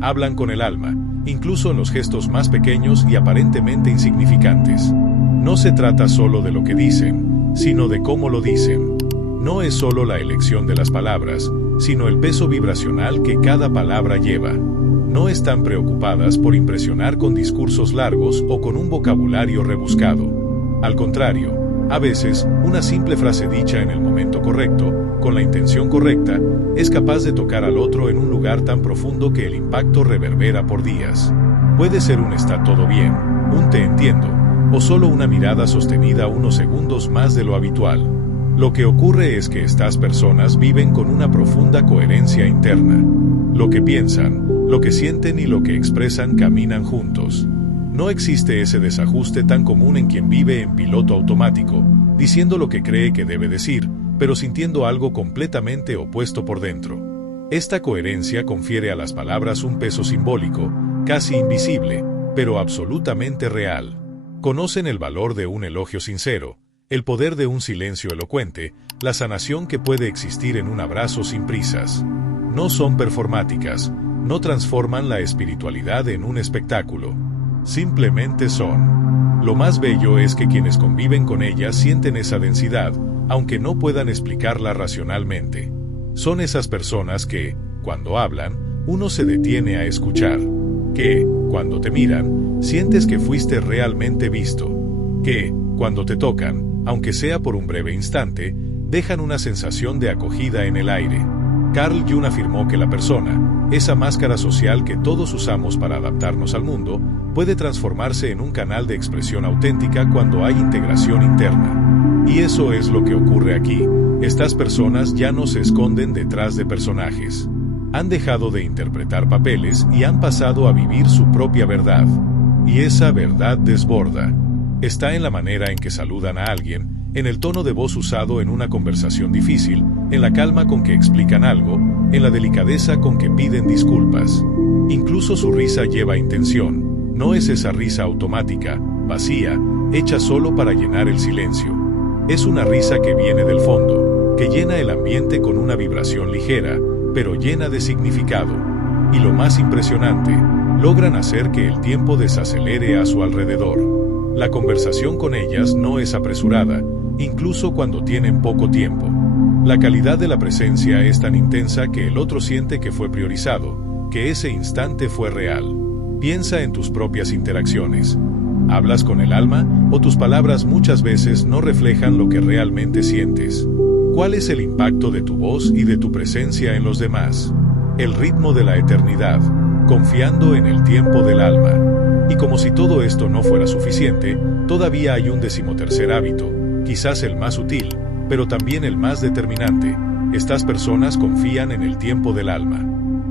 Hablan con el alma, incluso en los gestos más pequeños y aparentemente insignificantes. No se trata solo de lo que dicen, sino de cómo lo dicen. No es solo la elección de las palabras, sino el peso vibracional que cada palabra lleva. No están preocupadas por impresionar con discursos largos o con un vocabulario rebuscado. Al contrario, a veces, una simple frase dicha en el momento correcto, con la intención correcta, es capaz de tocar al otro en un lugar tan profundo que el impacto reverbera por días. Puede ser un "está todo bien", un "te entiendo", o solo una mirada sostenida unos segundos más de lo habitual. Lo que ocurre es que estas personas viven con una profunda coherencia interna. Lo que piensan, lo que sienten y lo que expresan caminan juntos. No existe ese desajuste tan común en quien vive en piloto automático, diciendo lo que cree que debe decir, pero sintiendo algo completamente opuesto por dentro. Esta coherencia confiere a las palabras un peso simbólico, casi invisible, pero absolutamente real. Conocen el valor de un elogio sincero, el poder de un silencio elocuente, la sanación que puede existir en un abrazo sin prisas. No son performáticas, no transforman la espiritualidad en un espectáculo. Simplemente son. Lo más bello es que quienes conviven con ellas sienten esa densidad, aunque no puedan explicarla racionalmente. Son esas personas que, cuando hablan, uno se detiene a escuchar. Que, cuando te miran, sientes que fuiste realmente visto. Que, cuando te tocan, aunque sea por un breve instante, dejan una sensación de acogida en el aire. Carl Jung afirmó que la persona, esa máscara social que todos usamos para adaptarnos al mundo, puede transformarse en un canal de expresión auténtica cuando hay integración interna. Y eso es lo que ocurre aquí. Estas personas ya no se esconden detrás de personajes. Han dejado de interpretar papeles y han pasado a vivir su propia verdad. Y esa verdad desborda. Está en la manera en que saludan a alguien, en el tono de voz usado en una conversación difícil, en la calma con que explican algo, en la delicadeza con que piden disculpas. Incluso su risa lleva intención, no es esa risa automática, vacía, hecha solo para llenar el silencio. Es una risa que viene del fondo, que llena el ambiente con una vibración ligera, pero llena de significado. Y lo más impresionante, logran hacer que el tiempo desacelere a su alrededor. La conversación con ellas no es apresurada, incluso cuando tienen poco tiempo. La calidad de la presencia es tan intensa que el otro siente que fue priorizado, que ese instante fue real. Piensa en tus propias interacciones. ¿Hablas con el alma o tus palabras muchas veces no reflejan lo que realmente sientes? ¿Cuál es el impacto de tu voz y de tu presencia en los demás? El ritmo de la eternidad, confiando en el tiempo del alma. Y como si todo esto no fuera suficiente, todavía hay un 13º hábito, quizás el más sutil, pero también el más determinante. Estas personas confían en el tiempo del alma.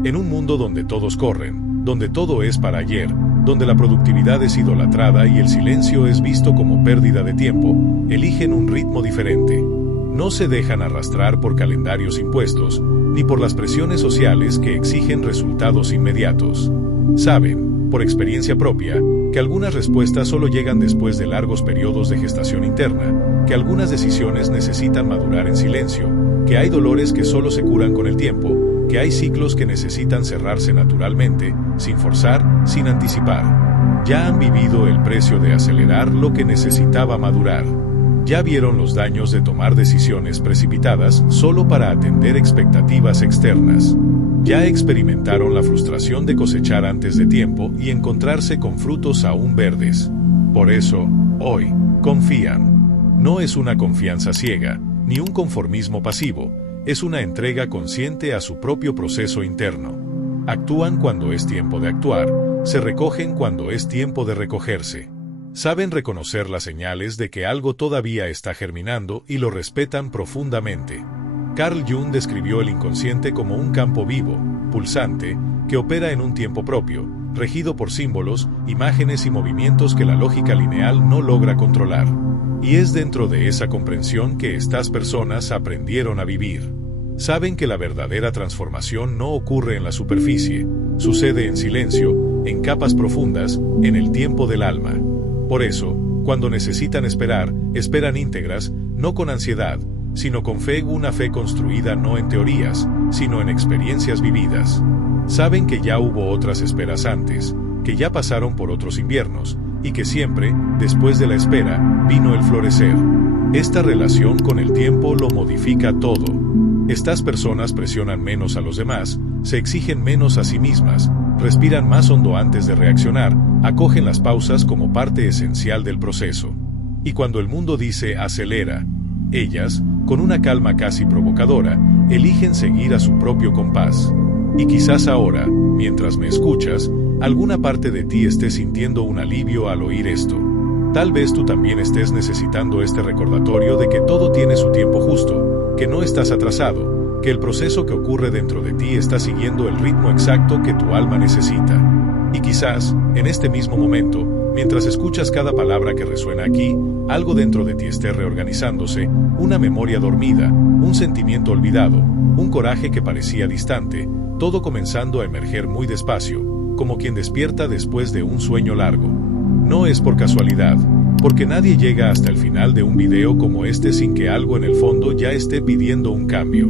En un mundo donde todos corren, donde todo es para ayer, donde la productividad es idolatrada y el silencio es visto como pérdida de tiempo, eligen un ritmo diferente. No se dejan arrastrar por calendarios impuestos, ni por las presiones sociales que exigen resultados inmediatos. Saben, por experiencia propia, que algunas respuestas solo llegan después de largos periodos de gestación interna, que algunas decisiones necesitan madurar en silencio, que hay dolores que solo se curan con el tiempo, que hay ciclos que necesitan cerrarse naturalmente, sin forzar, sin anticipar. Ya han vivido el precio de acelerar lo que necesitaba madurar. Ya vieron los daños de tomar decisiones precipitadas solo para atender expectativas externas. Ya experimentaron la frustración de cosechar antes de tiempo y encontrarse con frutos aún verdes. Por eso, hoy, confían. No es una confianza ciega, ni un conformismo pasivo, es una entrega consciente a su propio proceso interno. Actúan cuando es tiempo de actuar, se recogen cuando es tiempo de recogerse. Saben reconocer las señales de que algo todavía está germinando y lo respetan profundamente. Carl Jung describió el inconsciente como un campo vivo, pulsante, que opera en un tiempo propio, regido por símbolos, imágenes y movimientos que la lógica lineal no logra controlar. Y es dentro de esa comprensión que estas personas aprendieron a vivir. Saben que la verdadera transformación no ocurre en la superficie, sucede en silencio, en capas profundas, en el tiempo del alma. Por eso, cuando necesitan esperar, esperan íntegras, no con ansiedad, sino con fe, una fe construida no en teorías, sino en experiencias vividas. Saben que ya hubo otras esperas antes, que ya pasaron por otros inviernos, y que siempre, después de la espera, vino el florecer. Esta relación con el tiempo lo modifica todo. Estas personas presionan menos a los demás, se exigen menos a sí mismas, respiran más hondo antes de reaccionar, acogen las pausas como parte esencial del proceso. Y cuando el mundo dice acelera, ellas, con una calma casi provocadora, eligen seguir a su propio compás. Y quizás ahora, mientras me escuchas, alguna parte de ti esté sintiendo un alivio al oír esto. Tal vez tú también estés necesitando este recordatorio de que todo tiene su tiempo justo, que no estás atrasado, que el proceso que ocurre dentro de ti está siguiendo el ritmo exacto que tu alma necesita. Y quizás, en este mismo momento, mientras escuchas cada palabra que resuena aquí, algo dentro de ti esté reorganizándose, una memoria dormida, un sentimiento olvidado, un coraje que parecía distante, todo comenzando a emerger muy despacio, como quien despierta después de un sueño largo. No es por casualidad, porque nadie llega hasta el final de un video como este sin que algo en el fondo ya esté pidiendo un cambio.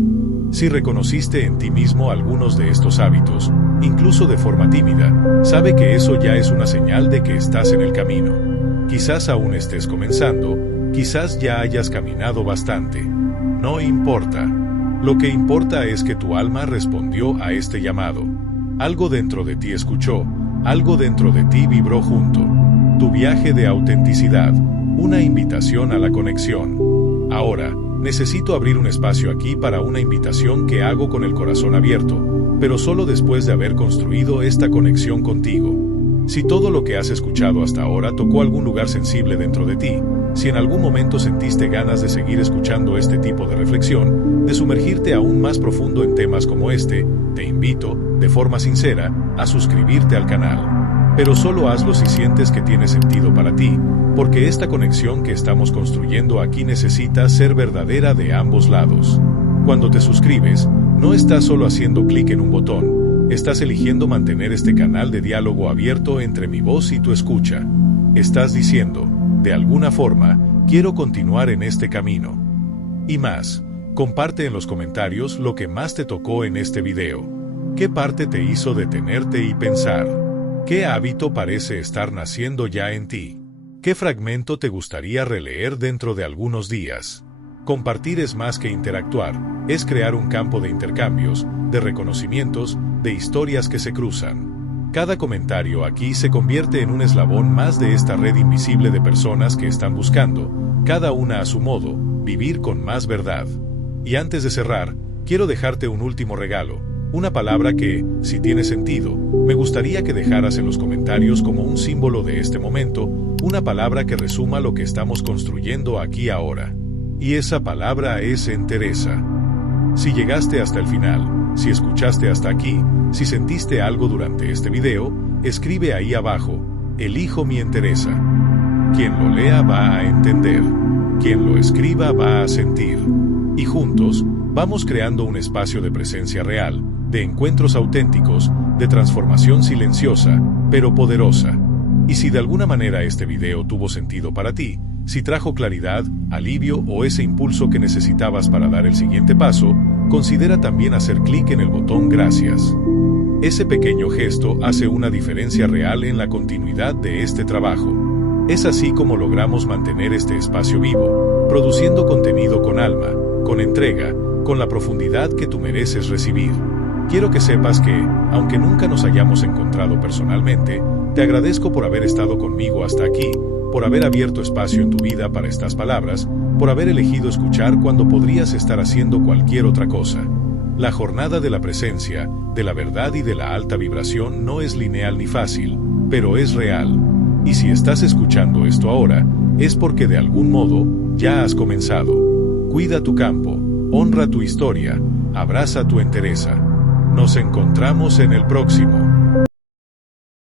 Si reconociste en ti mismo algunos de estos hábitos, incluso de forma tímida, sabe que eso ya es una señal de que estás en el camino. Quizás aún estés comenzando, quizás ya hayas caminado bastante. No importa. Lo que importa es que tu alma respondió a este llamado. Algo dentro de ti escuchó, algo dentro de ti vibró junto. Tu viaje de autenticidad, una invitación a la conexión. Ahora, necesito abrir un espacio aquí para una invitación que hago con el corazón abierto, pero solo después de haber construido esta conexión contigo. Si todo lo que has escuchado hasta ahora tocó algún lugar sensible dentro de ti, si en algún momento sentiste ganas de seguir escuchando este tipo de reflexión, de sumergirte aún más profundo en temas como este, te invito, de forma sincera, a suscribirte al canal. Pero solo hazlo si sientes que tiene sentido para ti, porque esta conexión que estamos construyendo aquí necesita ser verdadera de ambos lados. Cuando te suscribes, no estás solo haciendo clic en un botón, estás eligiendo mantener este canal de diálogo abierto entre mi voz y tu escucha. Estás diciendo, de alguna forma, quiero continuar en este camino. Y más, comparte en los comentarios lo que más te tocó en este video. ¿Qué parte te hizo detenerte y pensar? ¿Qué hábito parece estar naciendo ya en ti? ¿Qué fragmento te gustaría releer dentro de algunos días? Compartir es más que interactuar, es crear un campo de intercambios, de reconocimientos, de historias que se cruzan. Cada comentario aquí se convierte en un eslabón más de esta red invisible de personas que están buscando, cada una a su modo, vivir con más verdad. Y antes de cerrar, quiero dejarte un último regalo, una palabra que, si tiene sentido, me gustaría que dejaras en los comentarios como un símbolo de este momento, una palabra que resuma lo que estamos construyendo aquí ahora. Y esa palabra es entereza. Si llegaste hasta el final, si escuchaste hasta aquí, si sentiste algo durante este video, escribe ahí abajo, elijo mi entereza. Quien lo lea va a entender, quien lo escriba va a sentir. Y juntos, vamos creando un espacio de presencia real, de encuentros auténticos, de transformación silenciosa, pero poderosa. Y si de alguna manera este video tuvo sentido para ti, si trajo claridad, alivio o ese impulso que necesitabas para dar el siguiente paso, considera también hacer clic en el botón gracias. Ese pequeño gesto hace una diferencia real en la continuidad de este trabajo. Es así como logramos mantener este espacio vivo, produciendo contenido con alma, con entrega, con la profundidad que tú mereces recibir. Quiero que sepas que, aunque nunca nos hayamos encontrado personalmente, te agradezco por haber estado conmigo hasta aquí, por haber abierto espacio en tu vida para estas palabras, por haber elegido escuchar cuando podrías estar haciendo cualquier otra cosa. La jornada de la presencia, de la verdad y de la alta vibración no es lineal ni fácil, pero es real. Y si estás escuchando esto ahora, es porque de algún modo ya has comenzado. Cuida tu campo, honra tu historia, abraza tu entereza. Nos encontramos en el próximo.